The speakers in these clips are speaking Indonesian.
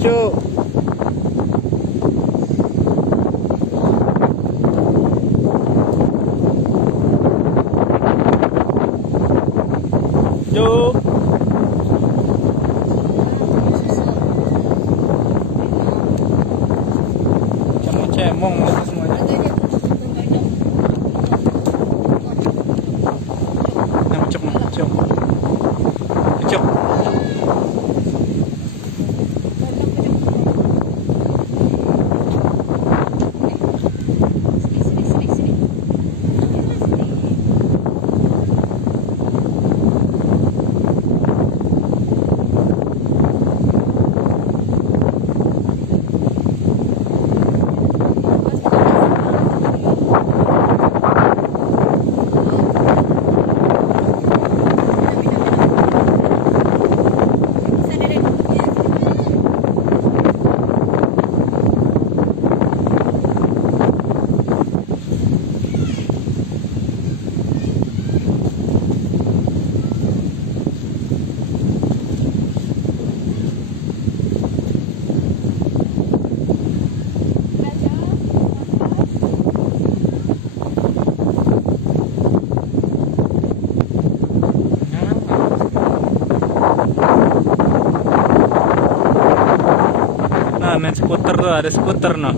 Cuk. Cuk. Cemong-cemong itu semuanya. Nah, cuk, cuk. Cuk. Nah, main skuter tuh, ada skuter noh.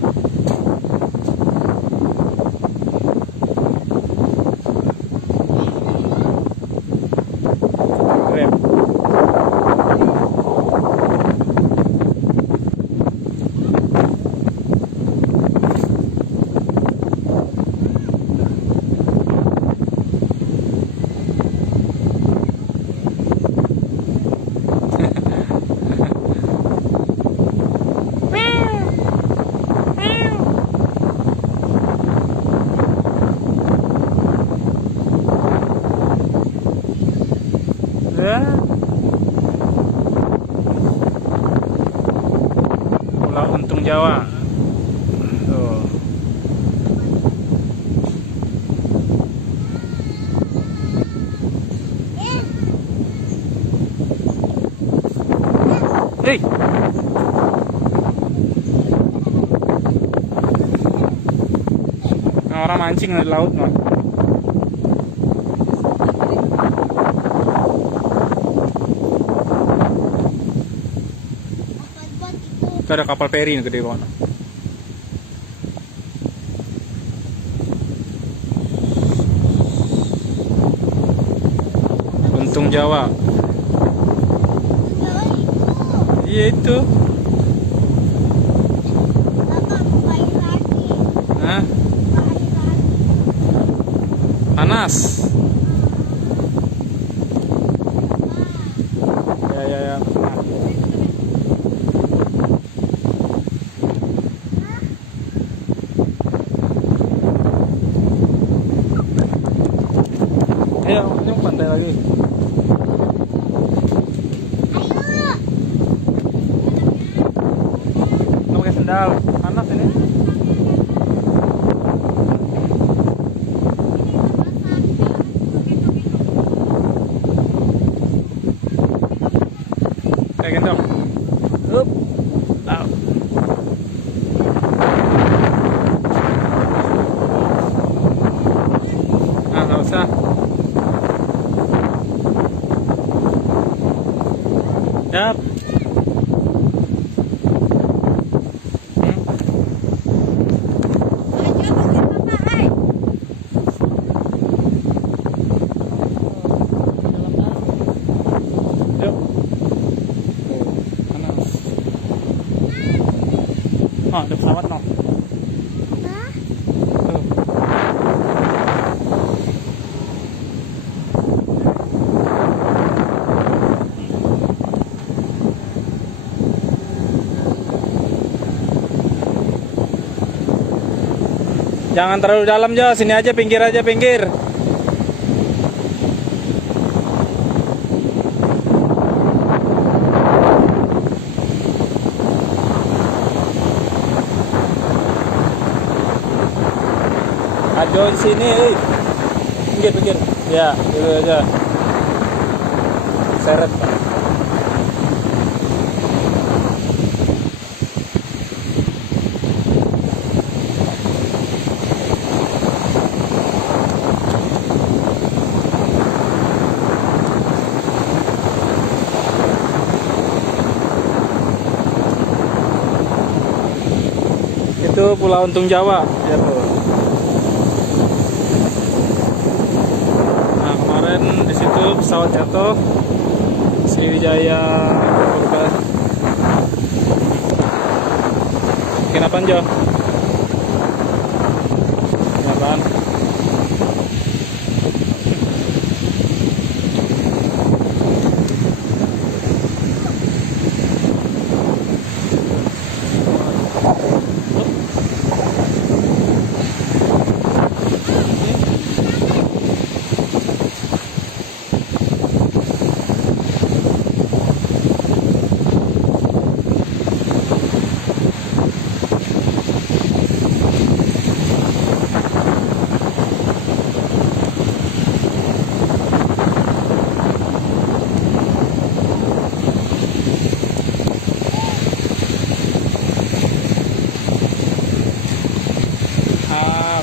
Grab. Ya. Pulau Untung Jawa. Tuh. Hei. Nah, orang mancing di laut, noh. Itu ada kapal feri yang gede banget. Untung Jawa. Iya itu. Hah? Panas. Ya. Ayo, ini pantai lagi. Nggak pakai sendal, panas ini. Kayak gendong. Up. Out. Nah, nggak usah. Yap. Yuk. Panas. Oh, ada pesawat no. Tuh. Jangan terlalu dalam, Jo. Sini aja, pinggir aja, pinggir. Jo di sini, pinggir, pinggir. Ya, gitu aja. Seret. itu Pulau Untung Jawa ya tuh. Nah kemarin di situ pesawat jatuh Sriwijaya korban. Kenapaan Jo? Kenapaan?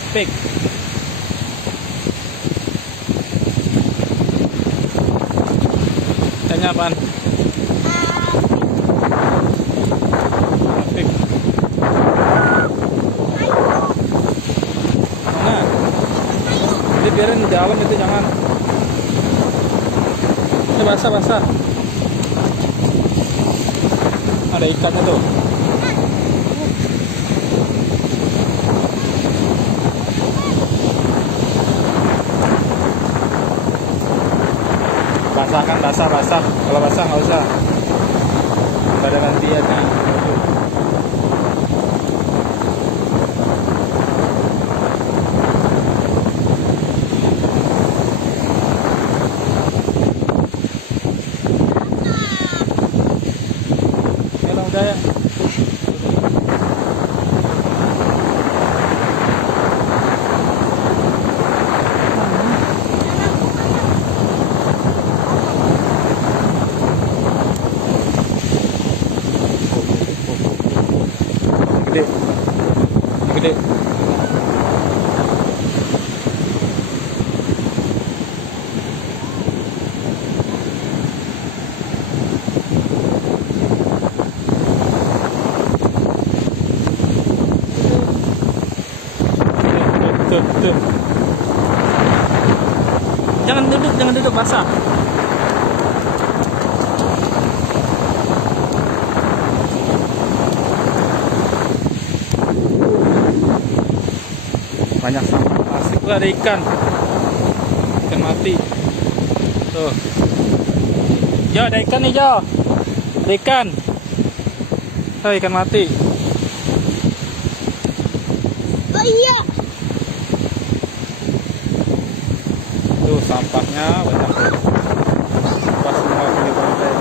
Fake. Tanya apaan? Fake. Mana? Jadi biarin di dalam itu jangan. Ini basah. Ada ikannya tuh. Basah kan, basah. Kalau basah nggak usah. Pada nanti ya nah. Ya lah udah ya. Gede. Tuh. Jangan duduk basah. Banyak sampah plastik tuh, ada ikan mati tuh. Jo, ada ikan nih Jo, ada ikan. Oh, ikan mati. Oh iya. Tuh sampahnya banyak. Sampah semua di pantai.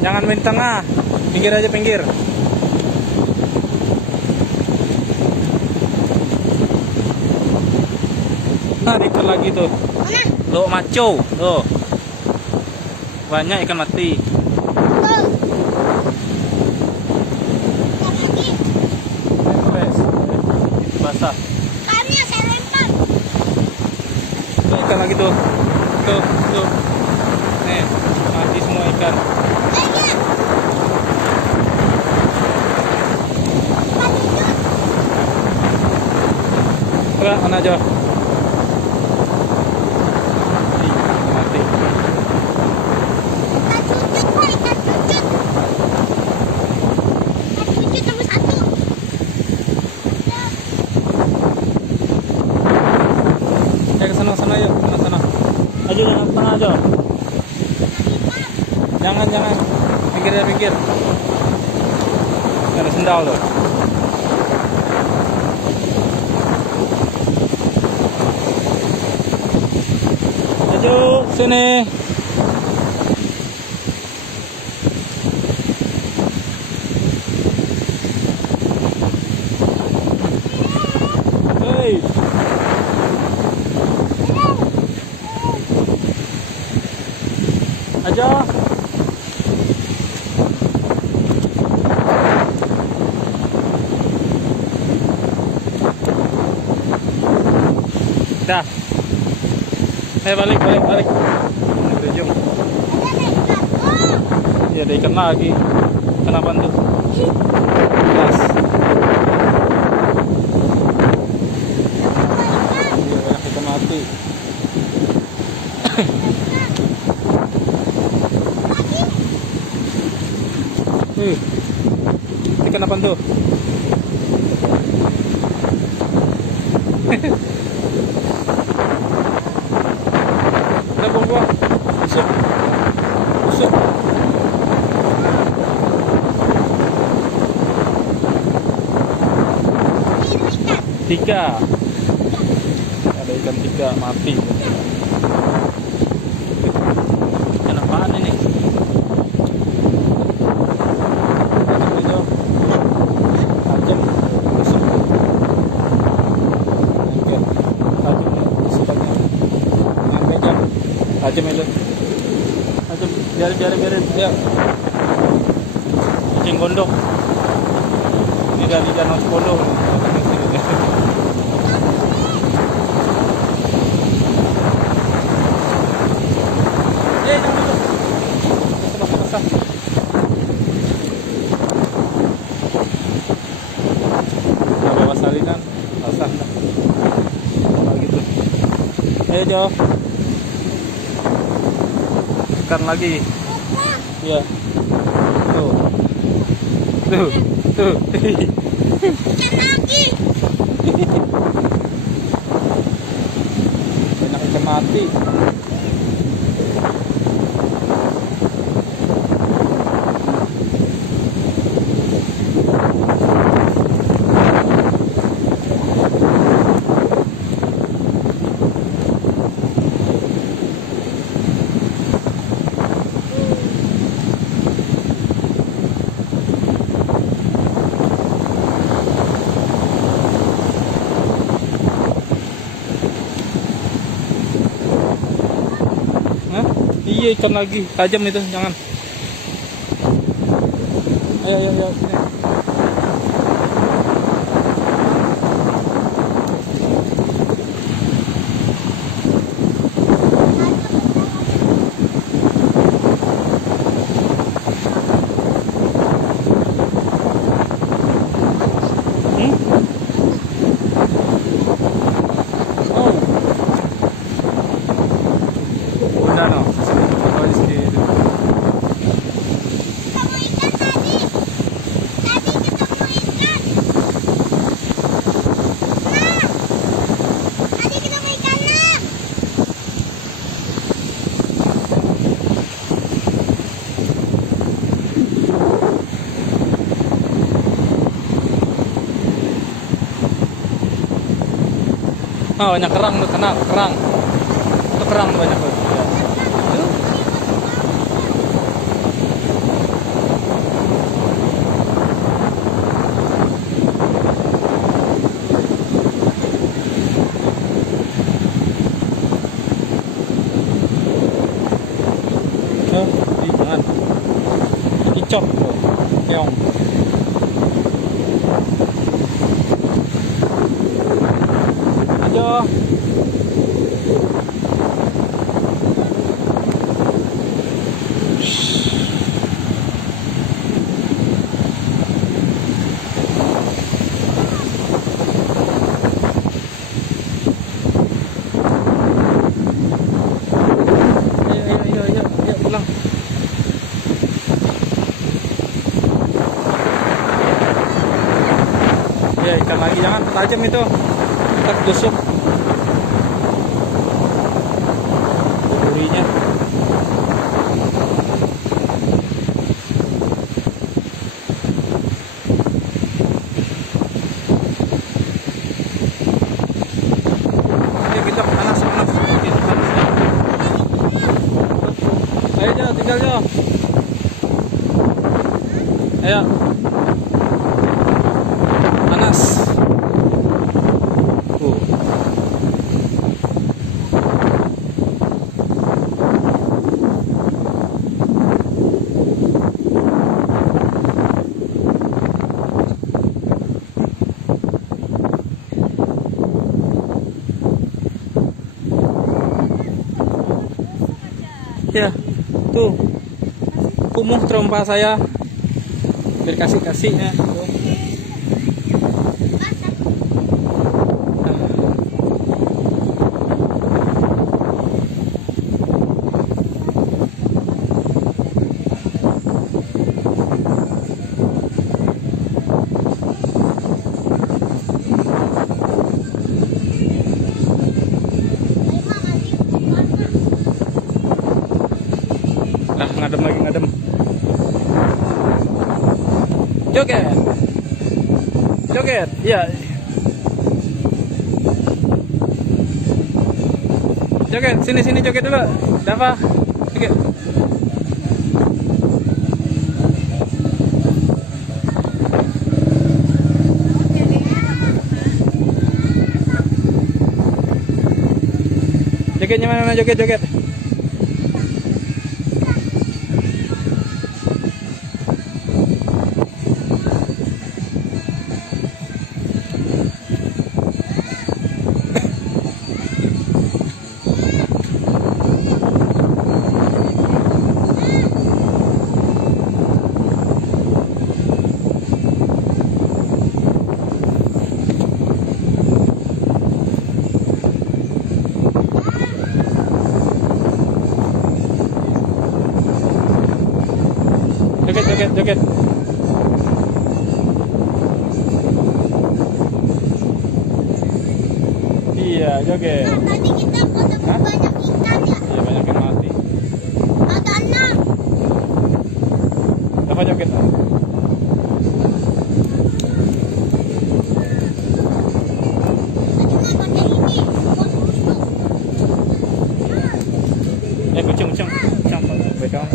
Jangan main tengah, pinggir aja pinggir. Nah, ikan lagi tuh. Mana? Tuh maco, tuh. Banyak ikan mati. Tuh. Wes, itu basah. Ikannya saya lempar. Tuh ikan lagi tuh. Tuh. Nih, mati semua ikan. Iya. Enggak, mana aja. Mati. Ikan cucut, Pak. Ikan cucut. Ikan cucut nomor 1. Ke sana yuk, sana. Ayo jangan ke tengah aja. Jangan. Pinggir. Ada sendal tuh. Ayo, Sini. Hei. Aja. Dah. Balik. Ini berujung. Ya, ada ikan lagi. Kenapa tuh? Keras. Iya, banyak ikan mati. Ikan apa tuh? Udah buang. Busuk. Tiga. Ada ikan tiga mati. Ikan apaan ini? Tajam, busuk. Oke, tajam busukannya. Yang pegang. Tajam itu. Tajam. Biarin. Ya. Kucing gondok. Ini dari danau Komodo. Basah. Nah, bawa salinan basah dah. Nah, gitu. Ayo Jo. Ikan lagi. Iya. Tuh. Ikan lagi. Banyak ikan mati. Iya, ikan lagi. Tajam itu, jangan. Ayo, sini. Oh. Udah no. Oh, banyak kerang tuh, kena kerang. Itu kerang banyak tuh. Ya. Jangan. Kicok tuh. Keong. Ayo. Ayo, pulang. Ya, ikan lagi, jangan tajam itu. Kita tusuk. Durinya. Ayo kita panas. Panas. tinggal Jo. Ayo. Panas. Ya, tuh kumuh trompa saya biar kasih-kasihnya. Ngadem lagi ngadem. Joget. Joget. Iya. Joget, sini joget dulu. Dafa. Joget. Jogetnya mana joget. Joget. Iya, joget. Nah, tadi kita ketemu banyak ikan ya. Iya, banyak yang mati. Ada 6. Dafa joget. Tadi mau pakai ini buat busuk. Kucing. Baik kamu.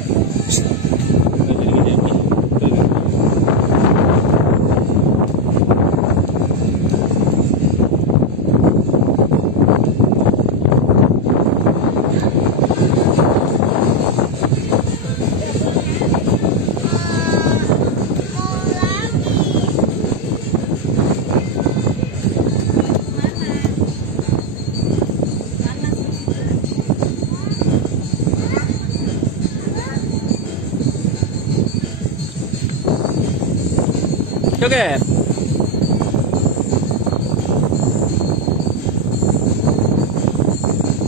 Joget.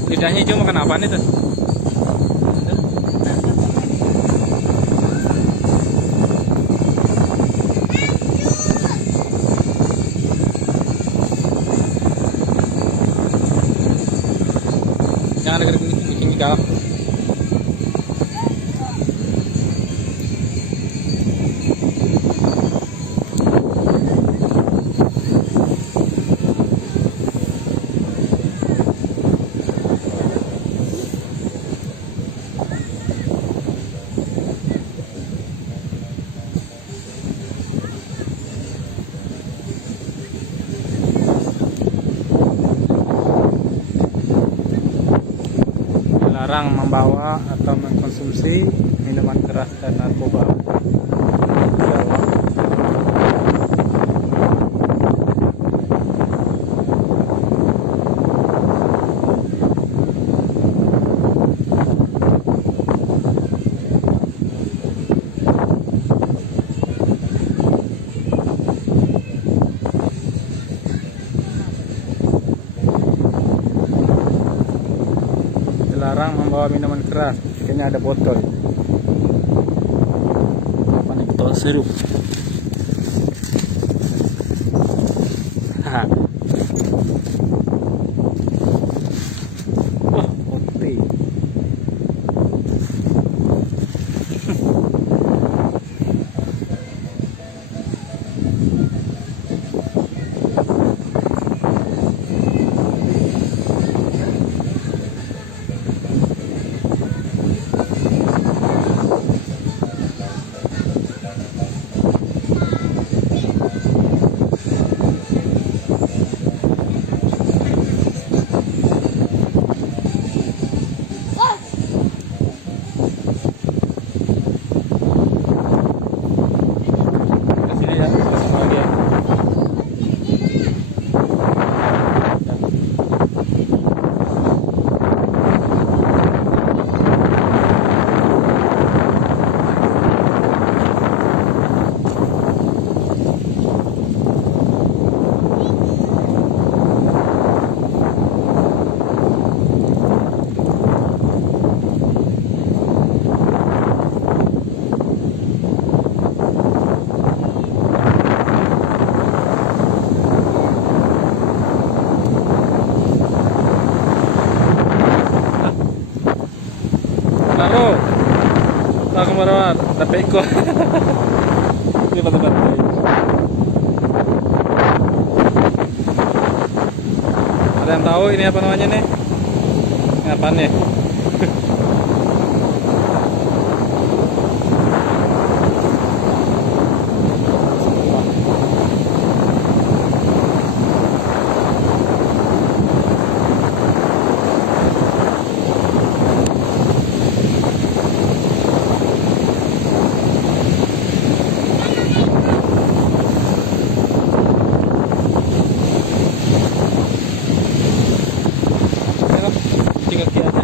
Lidahnya hijau makan apaan itu? Jangan dekat kucing di dalam. Dilarang membawa atau mengkonsumsi minuman keras dan narkoba. Dilarang membawa minuman keras. Ini ada botol. Apa nih, botol sirup. Haha. Wah, putih. Baka marawat, dapat ko. Hindi pa dapat tayo. Ada yang tahu ini apa namanya nih? Ini apaan nih? Tinggal kaki aja.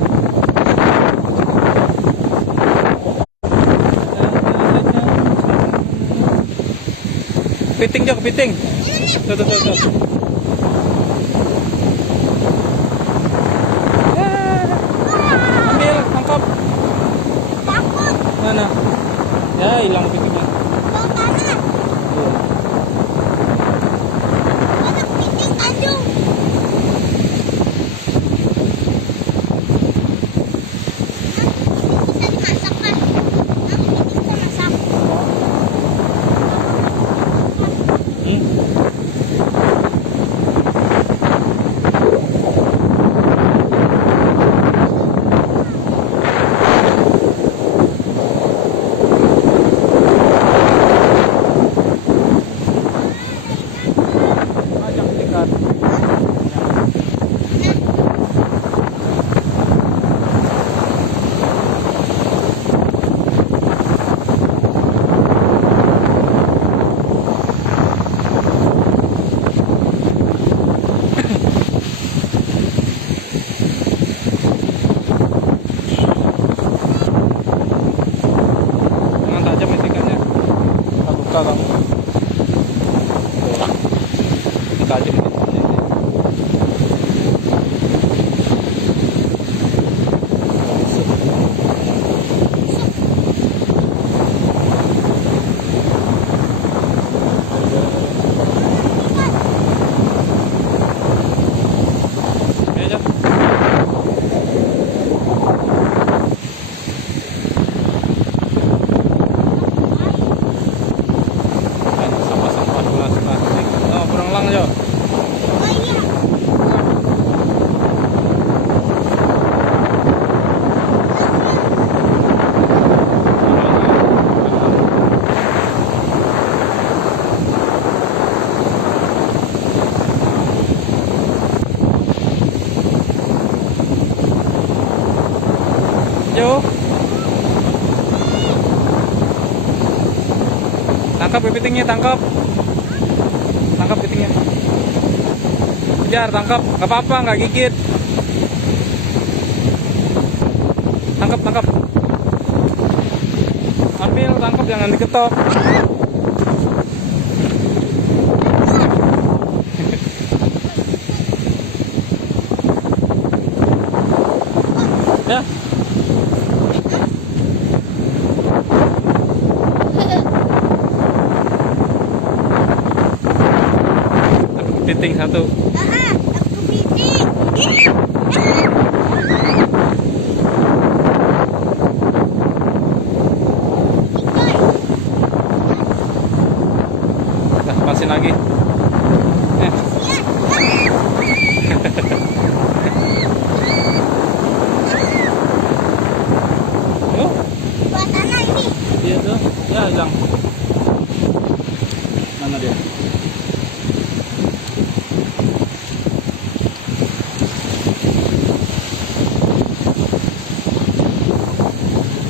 Kepiting Jo, kepiting. Tuh, tuh, tuh, tuh. Ambil, tangkap. Takut. Mana? Ya, hilang kepitingnya. Bawah tanah. Iya. Ada kepiting tanjung. Bisa dimasak kan? Kepiting bisa masak. Hmm. Ajak ikan. Jangan tajam itu ikannya. Tak buka kamu. Ini tajam nih. Ya, Jo. Sampah-sampah gelas plastik. Oh, berenang Jo. Oh iya. Jo. Tangkap kepitingnya, tangkap. Tangkap kepitingnya. Kejar, tangkap. Gak apa-apa, gak gigit. Tangkap, tangkap. Ambil, tangkap, jangan diketok. Ya. Kepiting satu. Aku kepiting. Dah, pasin lagi. Oh, Bawah tanah ini. dia tuh. Ya, hilang. Mana dia?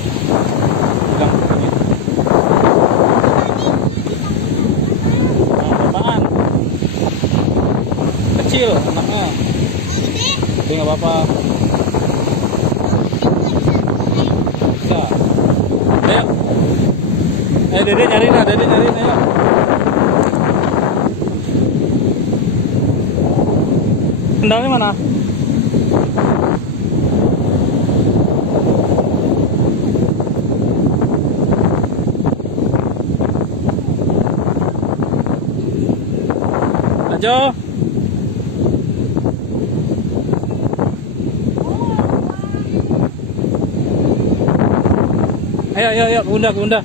Hilang lagi. Apaan? Kecil anaknya. Gede. Tapi nggak apa-apa. Bisa. Ayo. Dede nyariin lah, Dede nyariin ayo. Sendalnya mana? Ajo. Ayo, ayo, ayo, ke bunda, ke bunda.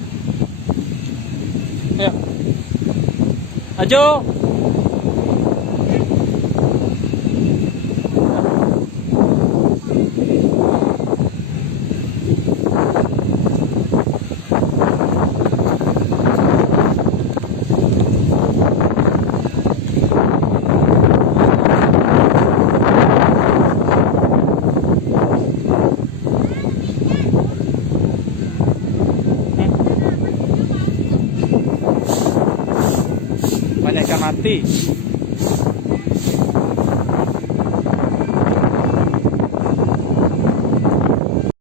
Ayo. Ajo. Banyak ikan mati.